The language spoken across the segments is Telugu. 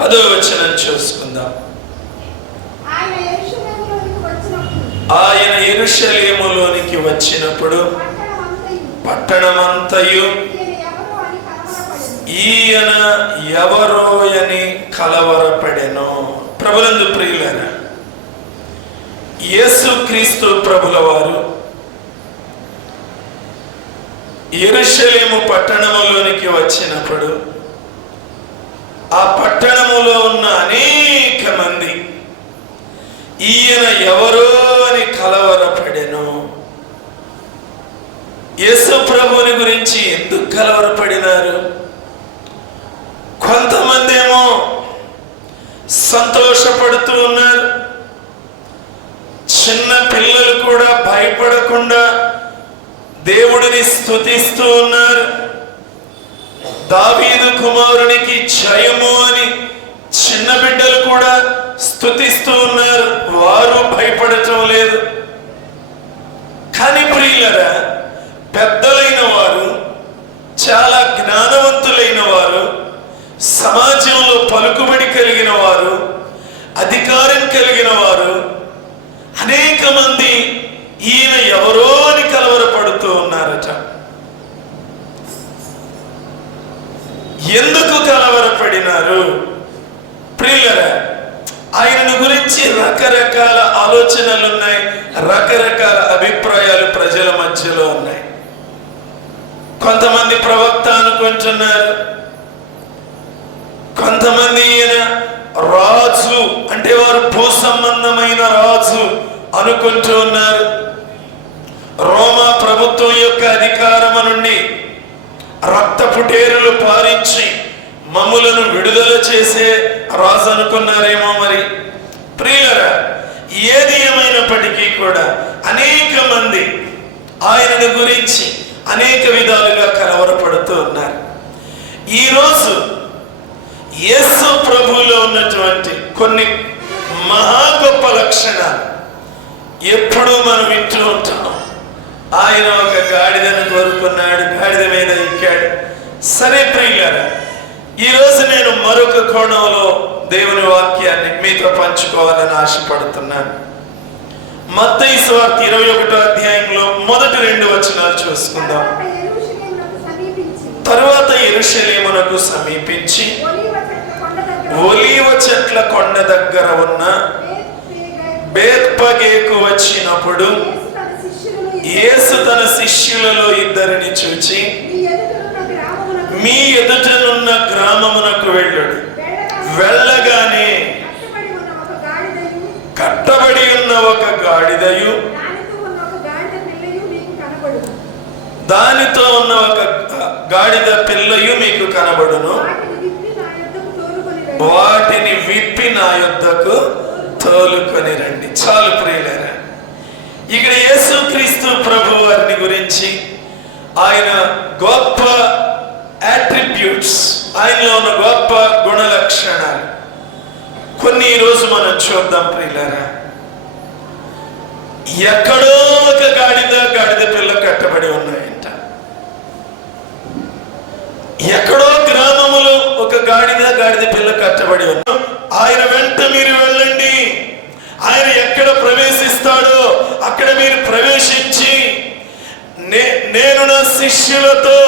పదో వచనం చూసుకుందాం. ఆయన యెరూషలేములోనికి వచ్చినప్పుడు. పట్టణమంతయు ఈయన ఎవరో అని కలవరపడెను. ప్రభులందు ప్రియులరా యేసుక్రీస్తు ప్రభుల వారు ఎరుషలేము పట్టణములోనికి వచ్చినప్పుడు ఆ పట్టణములో ఉన్న అనేక మంది. ఈయన ఎవరో అని కలవరపడెను. యేసు ప్రభుని గురించి ఎందుకు కలవరపడినారు? కొంతమంది ఏమో సంతోషపడుతూ ఉన్నారు. చిన్న పిల్లలు కూడా భయపడకుండా దేవుడిని స్తుతిస్తూ ఉన్నారు. దావీదు కుమారునికి జయము అని చిన్న బిడ్డలు కూడా స్థుతిస్తూ ఉన్నారు. వారు భయపడటం లేదు. కానీ ప్రియులరా పెద్దలైన వారు చాలా జ్ఞానవంతులైన వారు సమాజంలో పలుకుబడి కలిగిన వారు అధికారం కలిగిన వారు అనేక మంది ఈయన ఎవరో అని కలవరపడుతూ ఉన్నారట. ఎందుకు కలవరపడినారు? ప్రియులరా ఆయనను గురించి రకరకాల ఆలోచనలు ఉన్నాయి రకరకాల అభిప్రాయాలు ప్రజల మధ్యలో ఉన్నాయి. కొంతమంది ప్రవక్త అనుకుంటున్నారు కొంతమంది ఈయన రాజు అంటే వారు భూ సంబంధమైన రాజు అనుకుంటూ ఉన్నారు. రోమా ప్రభుత్వం యొక్క అధికారము నుండి రక్తపుటేరులు పారించి మమ్ములను విడుదల చేసే రాజు అనుకున్నారేమో మరి. ప్రియులరా ఏది ఏమైనప్పటికీ కూడా అనేక మంది ఆయనను గురించి అనేక విధాలుగా కలవరపడుతూ ఉన్నారు. ఈరోజు యేసు ప్రభువులో ఉన్నటువంటి కొన్ని మహా గొప్ప లక్షణాలు ఎప్పుడూ మనం వింటూ ఉంటాం. ఆయన ఒక గాడిదను కోరుకున్నాడు గాడిద మీద ఎక్కాడు. సరే ప్రియులారా ఈరోజు నేను మరొక కోణంలో దేవుని వాక్యాన్ని మీతో పంచుకోవాలని ఆశపడుతున్నాను. మత్తయి స్వార్థ ఇరవై ఒకటో అధ్యాయంలో మొదటి రెండు వచనాలు చూసుకుందాం. తరువాత ఎరుషలేమునకు సమీపించి. ఒలీవ చెట్ల కొండ దగ్గర ఉన్న బేత్పేగే బేత్పగేకు వచ్చినప్పుడు యేసు తన శిష్యులలో ఇద్దరిని చూచి మీ ఎదుటనున్న గ్రామమునకు వెళ్ళాడు. వెళ్ళగానే కట్టబడి ఉన్న ఒక గాడిదయు దానితో ఉన్న ఒక గాడిద పిల్లయు మీకు కనబడును. వాటిని విప్పి నా యొద్దకు తోలుకొని రండి. చాలు ప్రియులరా. ఇక్కడ యేసుక్రీస్తు ప్రభు వారిని గురించి ఆయన గొప్ప అట్రిబ్యూట్స్ ఆయనలో ఉన్న గొప్ప గుణ లక్షణాలు కొన్ని ఈరోజు మనం చూద్దాం ప్రియులరా. ఎక్కడో ఒక గాడిద గాడిద పిల్ల కట్టబడి ఉన్నాయంట. ఎక్కడో గ్రామములో ఒక గాడిద గాడిద పిల్ల కట్టబడి ఉంది ఆయన వెంట మీరు ఎక్కడ ప్రవేశిస్తాడో అక్కడ మీరు ప్రవేశించి నే నేను నా శిష్యులతో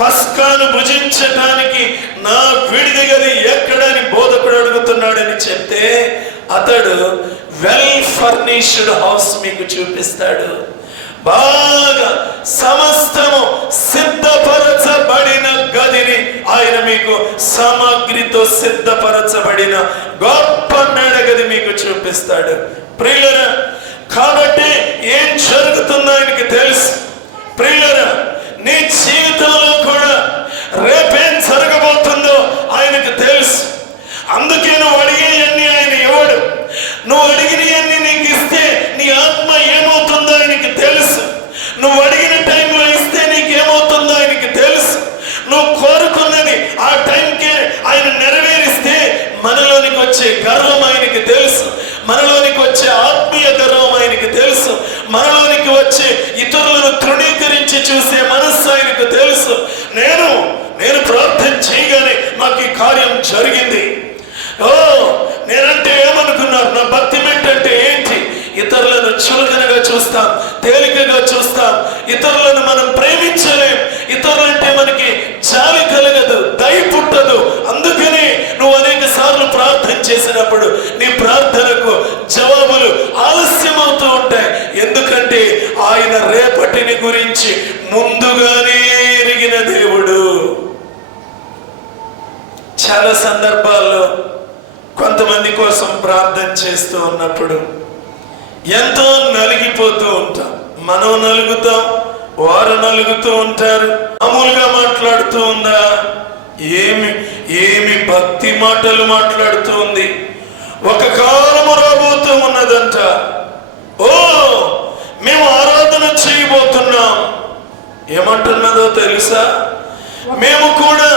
పస్కాను భుజించటానికి నా విడిది గది ఎక్కడని బోధకుడు అడుగుతున్నాడని చెప్తే అతడు వెల్ ఫర్నిష్డ్ హౌస్ మీకు చూపిస్తాడు. బాగా సమస్తము సిద్ధపరచబడిన గదిని ఆయన మీకు సామాగ్రితో సిద్ధపరచబడిన గొప్ప మేడ గది మీకు చూపిస్తాడు. ప్రియులరా కాబట్టి ఏం జరుగుతుందో ఆయనకి తెలుసు. ప్రియులరా నీ జీవితంలో కూడా రేపేం జరగబోతుందో ఆయనకు తెలుసు. అందుకే నువ్వు అడిగేయన్ని ఆయన ఇవ్వడు నువ్వు అడిగినవన్నీ నీకు ఇస్తే నీ ఆత్మ ఏమవుతుందో ఆయనకి తెలుసు. నువ్వు అడిగిన టైంలో ఇస్తే నీకేమవుతుందో ఆయనకి తెలుసు. నువ్వు కోరుకున్నది ఆ టైంకే ఆయన నెరవేరిస్తే మనలోనికి వచ్చే గర్వం ఆయనకి తెలుసు. వచ్చి ఇతరులను తృణీకరించి చూసే మనస్సు ఆయనకు తెలుసు. నేను నేను ప్రార్థన చేయగానే నాకు ఈ కార్యం జరిగింది. ఓ నేనంటే ఏమనుకున్నారు? నా భక్తి అంటే ఏంటి? ఇతరులను చులకనగా చూస్తాం తేలికగా చూస్తాం. ఇతరులను మనం ప్రేమించలేం. ఇతరులంటే మనకి జాలి కలగదు దయ పుట్టదు. అందుకే నువ్వు అనేక సార్లు ప్రార్థన చేసినప్పుడు నీ ప్రార్థనకు జవాబులు ఆలస్యం అవుతూ ఉంటాయి ఎందుకంటే ఆయన రేపటిని గురించి ముందుగానే ఎరిగిన దేవుడు. చాలా సందర్భాల్లో కొంతమంది కోసం ప్రార్థన చేస్తూ ఉన్నప్పుడు ఎంతో నలిగిపోతూ ఉంటాం. మనం నలుగుతాం వారు నలుగుతూ ఉంటారు మామూలుగా మాట్లాడుతూ ఉందా? ఏమి ఏమి భక్తి మాటలు మాట్లాడుతూ ఉంది. ఒక కాలము రాబోతూ ఉన్నదంట. ఓ మేము ఏమంటున్నదో తెలుసా? మేము కూడా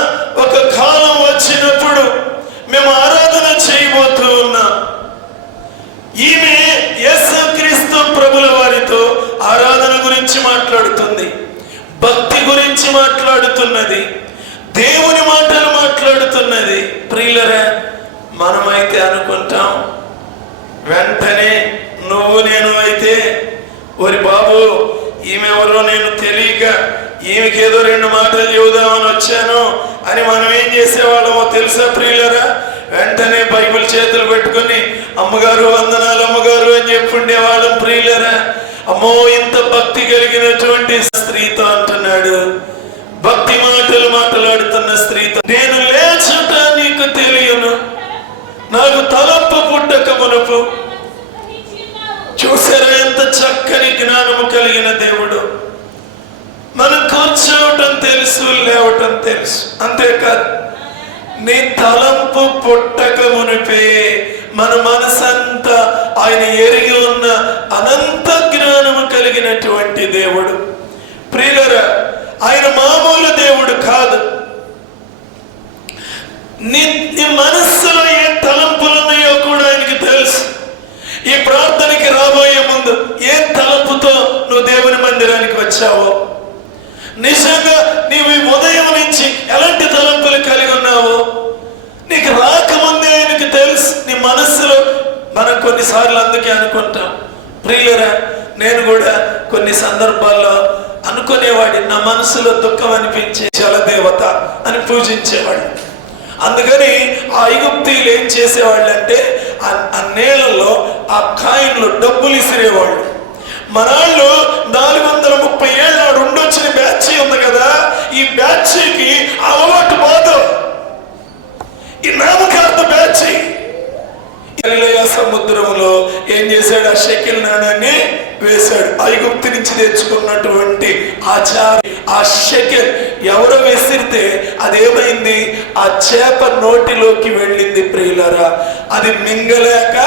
ఒక కాలం వచ్చినప్పుడు మేము ఆరాధన చేయబోతూ ఉన్నాం. ఈమె ఎస్ క్రీస్తు ప్రభుల వారితో ఆరాధన గురించి మాట్లాడుతుంది భక్తి గురించి మాట్లాడుతున్నది దేవుని మాటలు మాట్లాడుతున్నది. ప్రియులరా మనమైతే అనుకుంటాం వెంటనే నువ్వు నేను అయితే ఒరి బాబు ఈమె ఎవరో నేను తెలియక ఈమెకి ఏదో రెండు మాటలు చెబుదామని వచ్చాను అని మనం ఏం చేసేవాళ్ళమో తెలుసా ప్రియులరా? వెంటనే బైబిల్ చేతులు పెట్టుకొని అమ్మగారు వందనాలు అమ్మగారు అని చెప్పుండేవాళ్ళం ప్రియులరా. అమ్మో ఇంత భక్తి కలిగినటువంటి స్త్రీతో అంటున్నాడు. భక్తి మాటలు మాట్లాడుతున్న స్త్రీతో నేను లేచుట నీకు తెలియను. నాకు తలంపు పుట్టక మునుపు చూసారా ఎంత చక్కని జ్ఞానము కలిగిన దేవుడు? మనం కూర్చోవటం తెలుసు లేవటం తెలుసు. అంతేకాదు నీ తలంపు పుట్టక మునిపే మన మనసంతా ఆయన ఎరిగి ఉన్న అనంత జ్ఞానము కలిగినటువంటి దేవుడు. ప్రియులరా ఆయన మామూలు దేవుడు కాదు. నీ నీ మనస్సులో ఏ తలంపులు ఉన్నాయో కూడా ఆయనకి తెలుసు ఈ ప్రార్థనకి రాబోయే ముందు ఏ తలంపుతో నువ్వు దేవుని మందిరానికి వచ్చావో నిజంగా నీవు ఈ ఉదయం నుంచి ఎలాంటి తలంపులు కలిగి ఉన్నావో? నీకు రాకముందే ఆయనకి తెలుసు నీ మనస్సులో మనం కొన్నిసార్లు అందుకే అనుకుంటాం. ప్రియులరా నేను కూడా కొన్ని సందర్భాల్లో అనుకునేవాడి నా మనసులో దుఃఖం అనిపించే జలదేవత అని పూజించేవాడు అందుకని ఆ ఐగుప్తీయులు ఏం చేసేవాళ్ళు అంటే ఆ నేలలో ఆ కాయిన్లో డబ్బులు ఇసిరేవాళ్ళు. మనాళ్ళు నాలుగు వందల ముప్పై ఏళ్ళ నాడు ఉండొచ్చిన బ్యాచ్ ఉంది కదా ఈ బ్యాచ్కి అలవాటు పోదు. ఈ నామకార్థ బ్యాచ్. సముద్రంలో ఏం చేశాడు? ఆ షకిల్ నాణాన్ని వేశాడు. ఐగుప్తి నుంచి తెచ్చుకున్నటువంటి ఆచారి ఆ షకిల్ ఎవరో విసిరితే అదేమైంది? ఆ చేప నోటిలోకి వెళ్ళింది ప్రియులరా. అది మింగలేక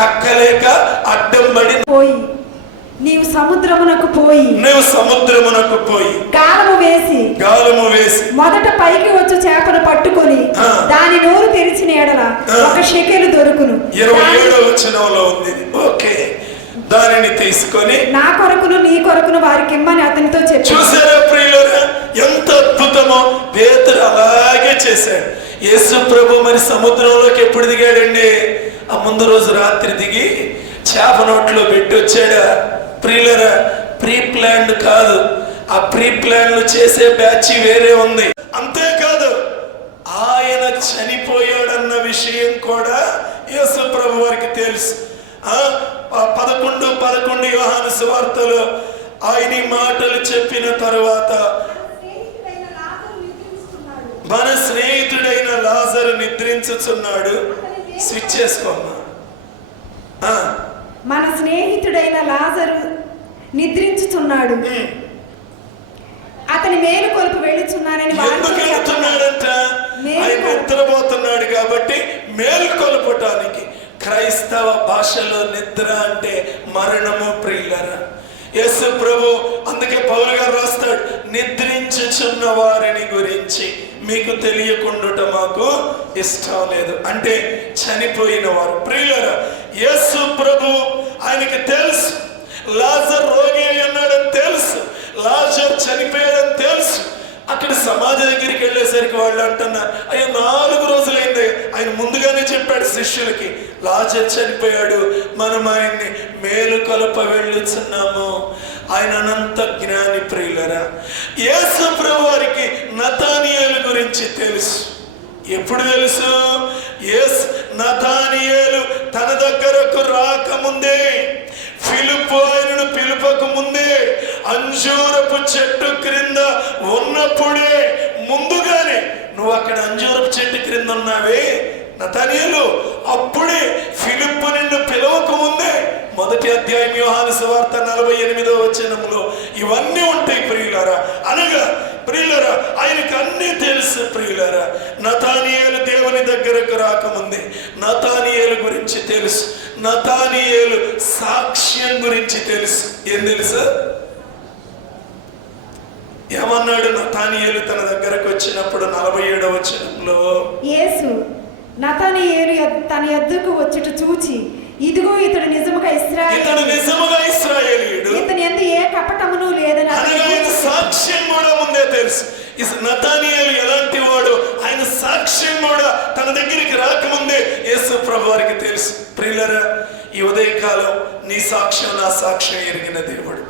కక్కలేక అడ్డం పడి పోయి నీవు సముద్రమునకు పోయి నువ్వు సముద్రమునకు పోయి గాలము వేసి గాలము వేసి మొదట పైకి వచ్చి చేపను పట్టుకొని. దాని నోరు తెరిచిన ఎడల. ఒక షెకెలు దొరుకును ఇరవై ఏడవ వచనంలో ఉంది. ఓకే దానిని తీసుకొని నా కొరకును నీ కొరకును వారికి ఇమ్మని అతనితో చెప్పి చూసారా ప్రియులరా ఎంత అద్భుతమో పేతురు అలాగే చేశాడు యేసు ప్రభు మరి సముద్రంలోకి ఎప్పుడు దిగాడండి ఆ ముందు రోజు రాత్రి దిగి చేప నోట్లో పెట్టి వచ్చాడా. ప్రియులరా ప్రీ ప్లాన్డ్ కాదు. ఆ ప్రీ ప్లాన్లు చేసే బ్యాచ్ వేరే ఉంది. అంతేకాదు ఆయన చనిపోయాడన్న విషయం కూడా యేసు ప్రభు వారికి తెలుసు. ఆ పదకొండు పదకొండు యోహాను సువార్తలో ఆయన మాటలు చెప్పిన తరువాత మన స్నేహితుడైన లాజరు నిద్రించుచున్నాడు. స్విచ్ చేసుకోమ్మా. మన స్నేహితుడైన లాజరు నిద్రించుచున్నాడు ఉమ్. అతని మేలు కొలుపు వెళ్ళుచున్నానని మేలు ఆయన. నిద్రపోతున్నాడు కాబట్టి మేల్కొల్పటానికి క్రైస్తవ భాషలో నిద్ర అంటే మరణము ప్రియులరా యేసు ప్రభు అందుకే పౌరు గారు రాస్తాడు నిద్రించుచున్న వారిని గురించి మీకు తెలియకుండుట మాకు ఇష్టం లేదు. అంటే చనిపోయిన వారు. ప్రియులరా యేసు ప్రభు ఆయనకి తెలుసు. లాజర్ రోగి అన్నాడని తెలుసు. లాజర్ చనిపోయాడని తెలుసు. అక్కడ సమాజ దగ్గరికి వెళ్ళేసరికి వాళ్ళు అంటున్నారు అయ్యో నాలుగు రోజులైంది. ఆయన ముందుగానే చెప్పాడు శిష్యులకి లాజర్ చనిపోయాడు మనం ఆయన్ని మేలు కలప వెళ్ళుచున్నాము. ఆయన అనంత జ్ఞాని ప్రియులరా యేసు ప్రభు నతానియాల గురించి తెలుసు. ఎప్పుడు తెలుసు? ఎస్ నథానియేలు తన దగ్గరకు రాకముందే పిలుపు ఆయనను పిలుపక ముందే అంజూరపు చెట్టు క్రింద ఉన్నప్పుడే ముందుగానే నువ్వు అక్కడ అంజూరపు చెట్టు క్రింద ఉన్నావే నతనీయులు అప్పుడే అధ్యాయం యోహాను సువార్త నలభై ఎనిమిదో వచనంలో ఇవన్నీ ఉంటాయి ప్రియులారా. అనగా ప్రియులరా ఆయనకు అన్నీ తెలుసు ప్రియులరా. నతానియేలు దేవుని దగ్గరకు రాకముందే నతానియేలు గురించి తెలుసు. నతానియేలు సాక్ష్యం గురించి తెలుసు. ఏం తెలుసు? ఏమన్నాడు నతానియేలు తన దగ్గరకు వచ్చినప్పుడు నలభై ఏడవ వచనంలో? యేసు నతానియేలు తన ఎద్దుకు వచ్చుట చూచి ఇదిగో ఇతడు నిజముగా ఇతడు ఇస్రాయేలు నిజముగా ఇస్రాయేలీయుడు ఇతని ఎందు ఏ కపటమును లేదని అనగా ఆయన. సాక్ష్యం కూడా ముందే తెలుసు. నతానియేలు ఎలాంటి వాడు? ఆయన సాక్ష్యం కూడా తన దగ్గరికి రాకముందే యేసు ప్రభు వారికి తెలుసు. ప్రియులరా ఈ ఉదయకాలం నీ సాక్ష్యం నా సాక్ష్యం ఎరిగిన దేవుడు.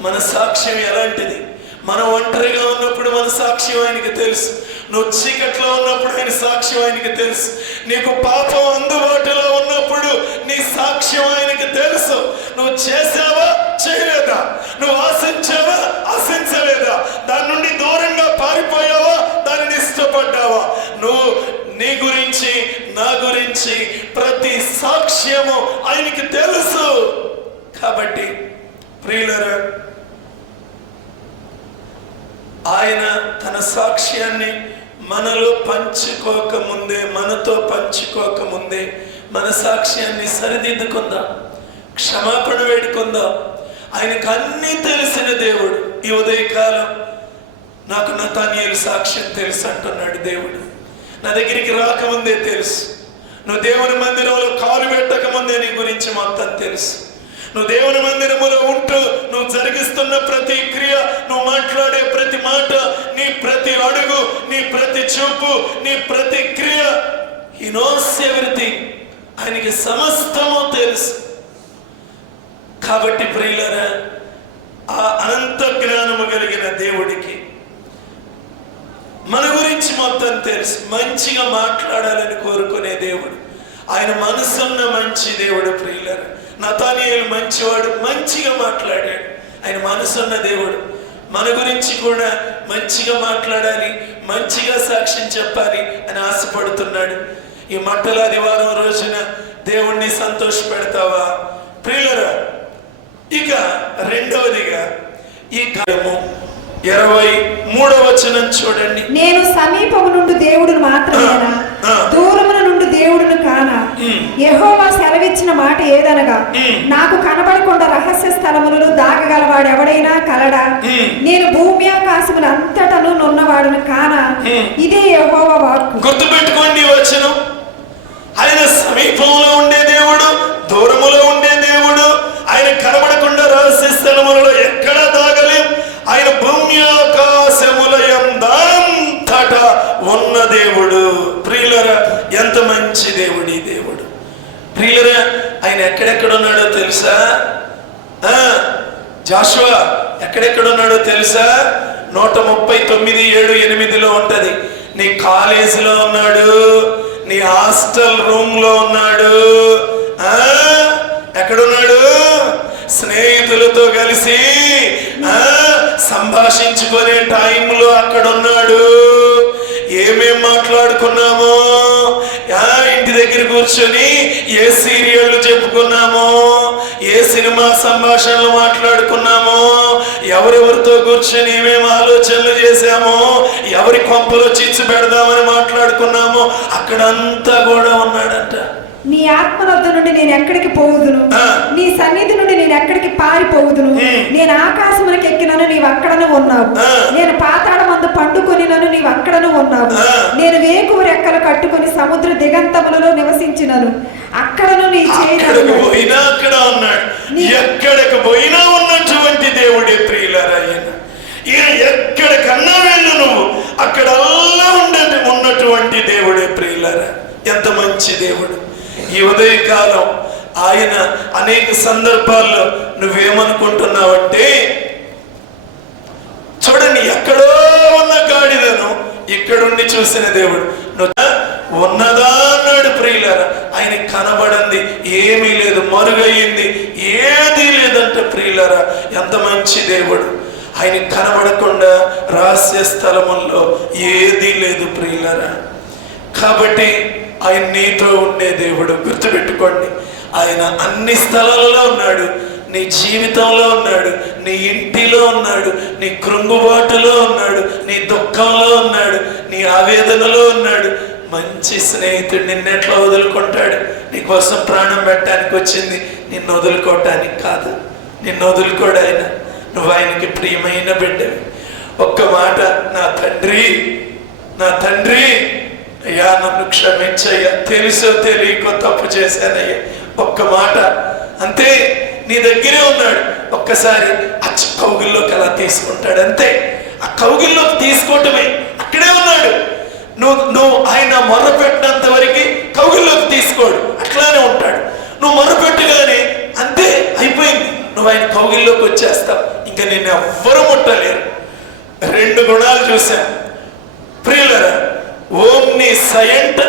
మన సాక్ష్యం ఎలాంటిది? మనం ఒంటరిగా ఉన్నప్పుడు మన సాక్ష్యం ఆయనకి తెలుసు. నువ్వు చీకట్లో ఉన్నప్పుడు ఆయన సాక్ష్యం ఆయనకి తెలుసు. నీకు పాపం అందుబాటులో ఉన్నప్పుడు నీ సాక్ష్యం ఆయనకి తెలుసు. నువ్వు చేసావా చేయలేదా? నువ్వు ఆశించావా? ఆశించలేదా? దాని నుండి దూరంగా పారిపోయావా? దానిని ఇష్టపడ్డావా? నువ్వు నీ గురించి నా గురించి ప్రతి సాక్ష్యము ఆయనకి తెలుసు. కాబట్టి ప్రియులరా ఆయన తన సాక్ష్యాన్ని మనలో పంచుకోకముందే మనతో పంచుకోకముందే మన సాక్ష్యాన్ని సరిదిద్దుకుందాం. క్షమాపణ వేడుకుందాం. ఆయనకు అన్నీ తెలిసిన దేవుడు. ఈ ఉదయకాలం నాకు నతానియలు సాక్ష్యం తెలుసు అంటున్నాడు దేవుడు. నా దగ్గరికి రాకముందే తెలుసు. నువ్వు దేవుని మందిరంలో కాలు పెట్టకముందే నీ గురించి మొత్తం తెలుసు. నువ్వు దేవుని మందిరములో ఉంటూ నువ్వు జరిగిస్తున్న ప్రతి క్రియ నువ్వు మాట్లాడే ప్రతి మాట నీ ప్రతి అడుగు నీ ప్రతి చూపు నీ ప్రతి క్రియ ఈ నోస్ ఎవ్రీథింగ్ ఆయనకి సమస్తము తెలుసు. కాబట్టి ప్రియులరా ఆ అనంత జ్ఞానము కలిగిన దేవుడికి మన గురించి మొత్తం తెలుసు. మంచిగా మాట్లాడాలని కోరుకునే దేవుడు. ఆయన మనసున్న మంచి దేవుడు ప్రియులరా. నతానియలు మంచివాడు మంచిగా మాట్లాడాడు. ఆయన మనసున్న దేవుడు. మన గురించి కూడా మంచిగా మాట్లాడాలి మంచిగా సాక్ష్యం చెప్పాలి అని ఆశపడుతున్నాడు. ఈ మట్టల ఆదివారం రోజున దేవుణ్ణి సంతోష పెడతావా ప్రియులరా ఇక రెండవదిగా ఈ కార్యము ఇరవై మూడవ వచనం చూడండి. నేను సమీపము నుండి దేవుడును మాత్రమేనా? ఆ. దూరమున నుండి దేవుడును కానా. యెహోవా సెలవిచ్చిన మాట ఏదనగా. నాకు కనబడకుండా రహస్య స్థలములను దాగగలవాడు ఎవడైనా కలడా. నేను భూమి ఆకాశములు అంతటను నున్నవాడును కానా. ఇదే యెహోవా వాక్కు గుర్తుపెట్టుకోండి ఈ వచనం ఆయన సమీపంలో ఉండే దేవుడు దూరములో ఉండే దేవుడు ఆయన కనబడకుండా రహస్య స్థలములలో ఎక్కడ దాగలేం ఆయన భూమి ఆకాశముల ఎందంతట ఉన్న దేవుడు ప్రియులరా ఎంత మంచి దేవుడు ఈ దేవుడు ప్రియులరా ఆయన ఎక్కడెక్కడ ఉన్నాడో తెలుసా? జాషువా ఎక్కడెక్కడ ఉన్నాడో తెలుసా? నూట ముప్పై తొమ్మిది ఏడు ఎనిమిదిలో ఉంటది. నీ కాలేజీలో ఉన్నాడు నీ హాస్టల్ రూమ్లో ఉన్నాడు ఆ? ఎక్కడున్నాడు? స్నేహితులతో కలిసి ఆ? సంభాషించుకునే టైంలో అక్కడ ఉన్నాడు ఏమేం మాట్లాడుకున్నామో? ఇంటి దగ్గర కూర్చొని ఏ సీరియల్ చెప్పుకున్నామో ఏ సినిమా సంభాషణలు మాట్లాడుకున్నామో ఎవరెవరితో కూర్చొని ఏమేం ఆలోచనలు చేశామో ఎవరి కొంపలో చిచ్చు పెడదామని మాట్లాడుకున్నామో అక్కడంతా కూడా ఉన్నాడంట నీ ఆత్మనొద్ద నుండి నేను ఎక్కడికి పోవుదును. నీ సన్నిధి నుండి నేను ఎక్కడికి పారిపోవుదును. నేను ఆకాశమునకు ఎక్కినను నీవు అక్కడను ఉన్నావు. నేను పాతాళ మందు పండుకొనినను నీవు అక్కడను ఉన్నావు. నేను వేకువ రెక్కలు కట్టుకొని సముద్ర దిగంతములలో నివసించినను. అక్కడను నీ చేయను పోయినా అక్కడ ఉన్నాడు. ఎక్కడికి పోయినా ఉన్నటువంటి దేవుడే ప్రియులారా ఆయన ఈయన ఎక్కడికన్నా వెళ్ళు నువ్వు. అక్కడ అల్లా ఉండేది ఉన్నటువంటి దేవుడే ప్రియులారా. ఎంత మంచి దేవుడు. ఈ ఉదయకాలం ఆయన అనేక సందర్భాల్లో నువ్వేమనుకుంటున్నావంటే చూడండి ఎక్కడో ఉన్న గాడిదను ఇక్కడుండి చూసిన దేవుడు. నువ్వు ఉన్నదా అన్నాడు ప్రియులారా ఆయన కనబడింది ఏమీ లేదు మరుగయ్యింది ఏదీ లేదంటే ప్రియులారా ఎంత మంచి దేవుడు. ఆయన కనబడకుండా రహస్య స్థలముల్లో ఏదీ లేదు ప్రియులరా. కాబట్టి ఆయన నీతో ఉండే దేవుడు గుర్తుపెట్టుకోండి. ఆయన అన్ని స్థలాలలో ఉన్నాడు. నీ జీవితంలో ఉన్నాడు నీ ఇంటిలో ఉన్నాడు నీ కృంగుబాటులో ఉన్నాడు నీ దుఃఖంలో ఉన్నాడు నీ ఆవేదనలో ఉన్నాడు. మంచి స్నేహితుడు నిన్నెట్లా వదులుకుంటాడు? నీ కోసం ప్రాణం పెట్టడానికి వచ్చింది నిన్ను వదులుకోవటానికి కాదు. నిన్ను వదులుకోడు ఆయన. నువ్వు ఆయనకి ప్రియమైన బిడ్డవి. ఒక్క మాట నా తండ్రి నా తండ్రి అయ్యా నన్ను క్షమించయ్యా. తెలుసో తెలియకో తప్పు చేశానయ్యా. ఒక్క మాట అంతే. నీ దగ్గరే ఉన్నాడు. ఒక్కసారి ఆ కౌగిల్లోకి అలా తీసుకుంటాడు. అంతే. ఆ కౌగిల్లోకి తీసుకోవటమే. అక్కడే ఉన్నాడు. నువ్వు నువ్వు ఆయన మొర్ర పెట్టినంత వరకు కౌగిల్లోకి తీసుకోడు. అట్లానే ఉంటాడు. నువ్వు మొర్ర పెట్టగానే అంతే అయిపోయింది. నువ్వు ఆయన కౌగిల్లోకి వచ్చేస్తావు. ఇంకా నిన్ను ఎవ్వరూ ముట్టలేరు. రెండు గుణాలు చూశాను. ప్రియులరా ఓమ్ని సయంట్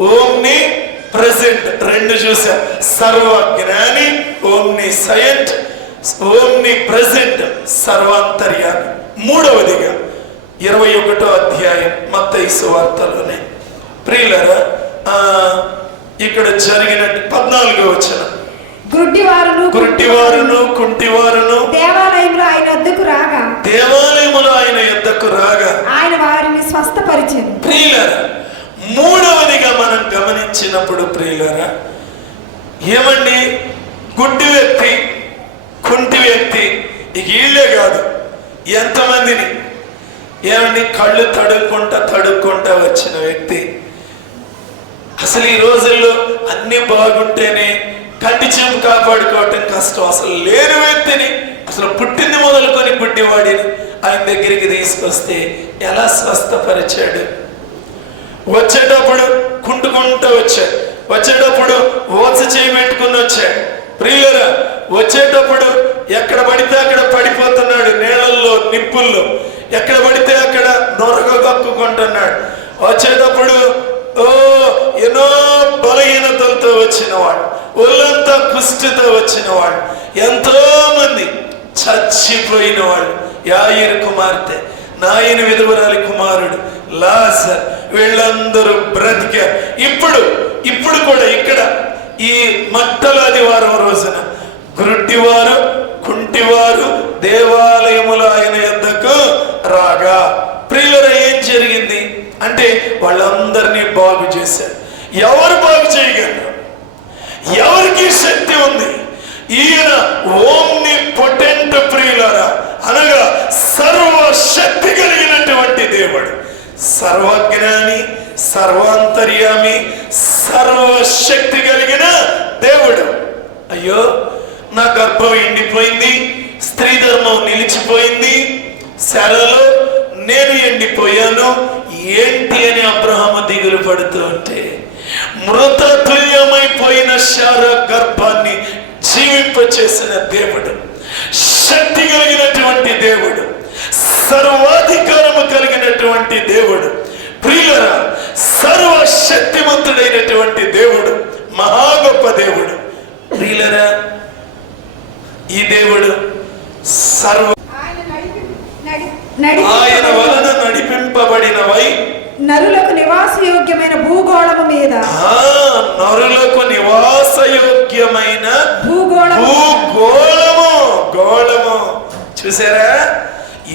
ఓమ్ని ప్రజెంట్ రెండు చూసాం సర్వ ఓమ్ని సయంట్ ఓమ్ని ప్రజెంట్ సర్వాంతర్యామి. మూడవదిగా ఇరవై ఒకటో అధ్యాయం మత్తయి వార్తలోనే. ప్రియులరా ఆ, ఇక్కడ జరిగినట్టు పద్నాలుగో వచ్చిన గుడ్డివారును గుడ్డివారును కుంటివారును దేవాలయంలో ఆయన వద్దకు రాగా దేవాలయములో ఆయన యుద్ధకు రాగా ఆయన వారిని స్వస్థపరిచెను ప్రియులరా మూడవదిగా మనం గమనించినప్పుడు ప్రియులరా ఏమండి? గుడ్డి వ్యక్తి కుంటి వ్యక్తి ఇక వీళ్ళే కాదు ఎంతమందిని? ఏమండి? కళ్ళు తడుక్కుంటా తడుక్కుంటా వచ్చిన వ్యక్తి. అసలు ఈ రోజుల్లో అన్నీ బాగుంటేనే కంటి చూపు కాపాడుకోవటం కష్టం. అసలు లేని వ్యక్తిని అసలు పుట్టింది మొదలుకొని గుడ్డివాడిని ఆయన దగ్గరికి తీసుకొస్తే ఎలా స్వస్థపరిచాడు? వచ్చేటప్పుడు కుంటుకుంటూ వచ్చాడు. వచ్చేటప్పుడు ఓచ చేయి పెట్టుకుని వచ్చాడు. ప్రియులరా వచ్చేటప్పుడు ఎక్కడ పడితే అక్కడ పడిపోతున్నాడు నీళ్ళల్లో నిప్పుల్లో. ఎక్కడ పడితే అక్కడ నొరగ కక్కుకుంటున్నాడు వచ్చేటప్పుడు ఓ ఎన్నో బలహీనతలతో వచ్చినవాడు ఒళ్ళంతా కుష్టితో వచ్చినవాడు ఎంతో మంది చచ్చిపోయిన వాళ్ళు యాయిర్ కుమార్తె నాయన విధవరాలి కుమారుడు లాసర్ వీళ్ళందరూ బ్రతికారు. ఇప్పుడు ఇప్పుడు కూడా ఇక్కడ ఈ మట్టల ఆదివారం రోజున. గురుట్టివారు కుంటివారు దేవాలయములు ఆయన ఎద్దకు రాగా ప్రియుల ఏం జరిగింది? అంటే వాళ్ళందరినీ బాగు చేశారు. ఎవరు బాగు చేయగలరు? ఎవరికి శక్తి ఉంది? ఈయన ఓమ్ని పొటెంట్ ప్రియులారా. అనగా సర్వ శక్తి కలిగినటువంటి దేవుడు. సర్వజ్ఞాని సర్వాంతర్యామి సర్వశక్తి కలిగిన దేవుడు. అయ్యో నా గర్భం ఎండిపోయింది స్త్రీ ధర్మం నిలిచిపోయింది. శరలో నేను ఎండిపోయాను. ఏంటి అని అబ్రహమ దిగులు పడుతూ ఉంటే మృత తుల్యమైపోయిన శార గర్భాన్ని జీవింపచేసిన దేవుడు శక్తి కలిగినటువంటి దేవుడు. సర్వాధికారము కలిగినటువంటి దేవుడు. ప్రియులరా సర్వశక్తిమంతుడైనటువంటి దేవుడు మహా గొప్ప దేవుడు. ప్రియులరా ఈ దేవుడు సర్వ ఆయన ఆయన నడిపింపబడిన వలన నడిపింపబడినవై. నరులకు నివాసయోగ్యమైన భూగోళము మీద. నరులకు నివాసయోగ్యమైన భూగోళము భూగోళము. గోళము. చూసారా?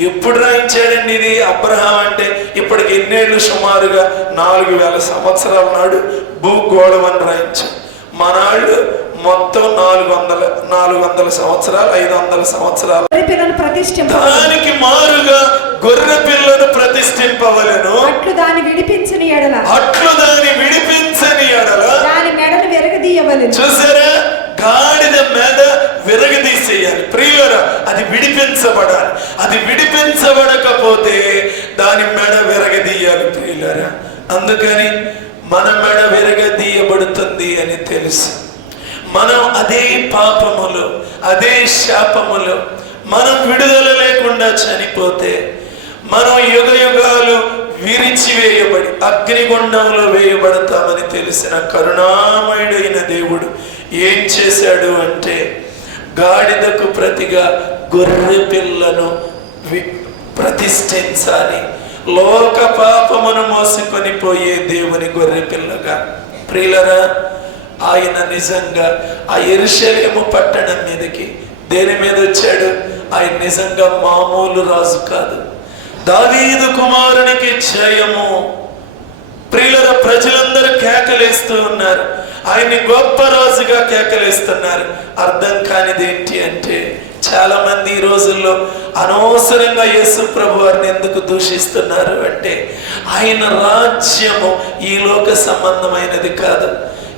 ఎప్పుడు రాయించాడండి ఇది అబ్రహాం అంటే? ఇప్పటికి ఎన్నేళ్ళు సుమారుగా నాలుగు వేల సంవత్సరాల నాడు భూగోళం అని రాయించాం మనాళ్ళు మొత్తం నాలుగు వందల నాలుగు వందల సంవత్సరాలు ఐదు వందల సంవత్సరాలు. దానికి మారుగా గొర్రె పిల్లను ప్రతిష్ఠింపవలను. అట్లు దాన్ని విడిపించని ఎడల. అట్లు దాన్ని విడిపించని ఎడల. దాని మెడలు వెరగదీయవలెను. చూసారా? గాడిద మీద విరగదీసేయాలి. ప్రియులరా అది విడిపించబడాలి. అది విడిపించబడకపోతే దాని మెడ విరగదీయాలి ప్రియులరా. అందుకని మన మెడ విరగదీయబడుతుంది అని తెలుసు. మనం అదే పాపములు అదే శాపములు మనం విడుదల లేకుండా చనిపోతే మనం యుగ యుగాలు విరిచివేయబడి అగ్నిగుండంలో వేయబడతామని తెలిసిన కరుణామయుడైన దేవుడు ఏం చేశాడు అంటే గాడిదకు ప్రతిగా గొర్రె పిల్లను వి- ప్రతిష్ఠించాలి. లోక పాపమును మోసుకొని పోయే దేవుని గొర్రె పిల్లగా. ప్రియులరా ఆయన నిజంగా ఆ ఎరుషలేము పట్టణం మీదకి దేని మీద వచ్చాడు? ఆయన నిజంగా మామూలు రాజు కాదు. దావీదు కుమారునికి జయము. ప్రియుల ప్రజలందరూ కేకలేస్తూ ఉన్నారు. ఆయన్ని గొప్ప రోజుగా కేకలేస్తున్నారు అర్థం కానిది ఏంటి అంటే చాలా మంది ఈ రోజుల్లో అనవసరంగా యేసు ప్రభు వారిని ఎందుకు దూషిస్తున్నారు అంటే ఆయన రాజ్యము ఈ లోక సంబంధమైనది కాదు.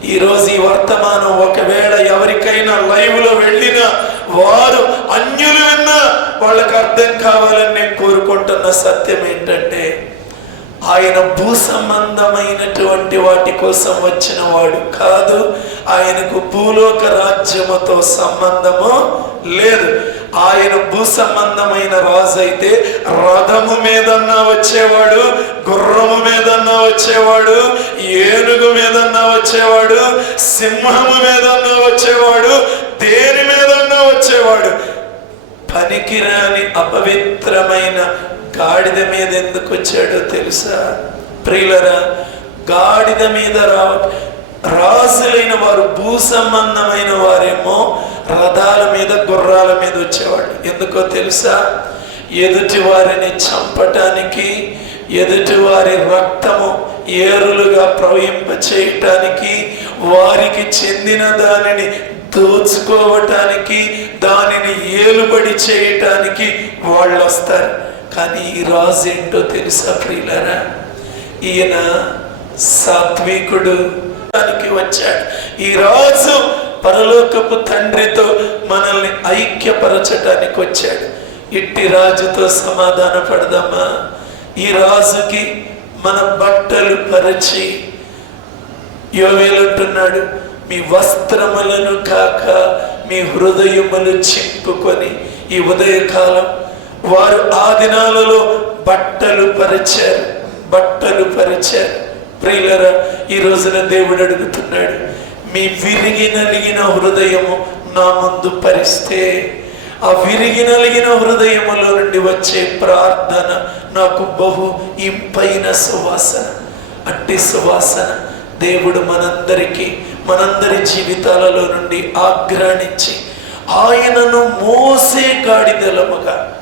ఈ రోజు ఈ వర్తమానం ఒకవేళ ఎవరికైనా లైవ్లో వెళ్ళినా వారు అన్యులు విన్నా వాళ్ళకి అర్థం కావాలని నేను కోరుకుంటున్న సత్యం ఏంటంటే ఆయన భూ సంబంధమైనటువంటి వాటి కోసం వచ్చిన వాడు కాదు. ఆయనకు భూలోక రాజ్యముతో సంబంధము లేదు. ఆయన భూ సంబంధమైన రాజు అయితే రథము మీదన్నా వచ్చేవాడు గుర్రము మీదన్నా వచ్చేవాడు ఏనుగు మీదన్నా వచ్చేవాడు సింహము మీదన్నా వచ్చేవాడు దేని మీదన్నా వచ్చేవాడు. పనికిరాని అపవిత్రమైన గాడిద మీద ఎందుకు వచ్చాడో తెలుసా? ప్రియులరా గాడిద మీద రా రాజులైన వారు భూ సంబంధమైన వారేమో రథాల మీద గుర్రాల మీద వచ్చేవాడు ఎందుకో తెలుసా? ఎదుటి వారిని చంపటానికి ఎదుటి వారి రక్తము ఏరులుగా ప్రవహింప చేయటానికి వారికి చెందిన దానిని దోచుకోవటానికి దానిని ఏలుబడి చేయటానికి వాళ్ళు వస్తారు కానీ ఈ రాజు ఏంటో తెలుసా ప్రియులరా? ఈయన సాత్వికుడు దానికి వచ్చాడు. ఈ రాజు పరలోకపు తండ్రితో మనల్ని ఐక్యపరచడానికి వచ్చాడు. ఇట్టి రాజుతో సమాధాన పడదామా? ఈ రాజుకి మన బట్టలు పరిచి యోవేలంటున్నాడు మీ వస్త్రములను కాక మీ హృదయములు చింపుకొని ఈ ఉదయకాలం వారు ఆ దినాలలో బట్టలు పరిచారు. బట్టలు పరిచారు. ప్రియులరా ఈ రోజున దేవుడు అడుగుతున్నాడు మీ విరిగి నలిగిన హృదయము నా ముందు పరిస్తే. ఆ విరిగి నలిగిన హృదయములో నుండి వచ్చే ప్రార్థన నాకు బహు ఇంపైన సువాసన. అట్టి సువాసన దేవుడు మనందరికీ మనందరి జీవితాలలో నుండి ఆగ్రాణించి ఆయనను మోసే గాడిదలముగా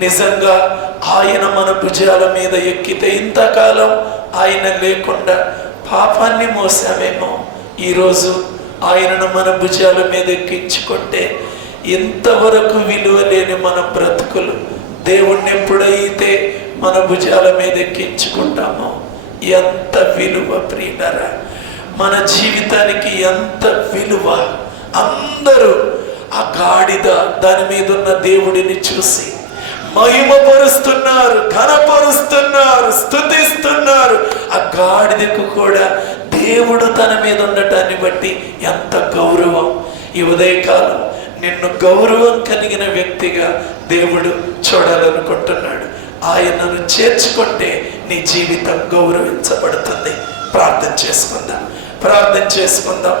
నిజంగా ఆయన మన భుజాల మీద ఎక్కితే ఇంతకాలం ఆయన లేకుండా పాపాన్ని మోసామేమో. ఈరోజు ఆయనను మన భుజాల మీద ఎక్కించుకుంటే ఎంతవరకు విలువ లేని మన బ్రతుకులు దేవుణ్ణి ఎప్పుడైతే మన భుజాల మీద ఎక్కించుకుంటామో ఎంత విలువ ప్రియులరా. మన జీవితానికి ఎంత విలువ. అందరూ ఆ గాడిద దాని మీద ఉన్న దేవుడిని చూసి మహిమపరుస్తున్నారు ఘనపరుస్తున్నారు స్తుతిస్తున్నారు. ఆ గాడిదకు కూడా దేవుడు తన మీద ఉండటాన్ని బట్టి ఎంత గౌరవం. ఈ ఉదయకాలం నిన్ను గౌరవం కలిగిన వ్యక్తిగా దేవుడు చూడాలనుకుంటున్నాడు. ఆయనను చేర్చుకుంటే నీ జీవితం గౌరవించబడుతుంది. ప్రార్థన చేసుకుందాం. ప్రార్థన చేసుకుందాం.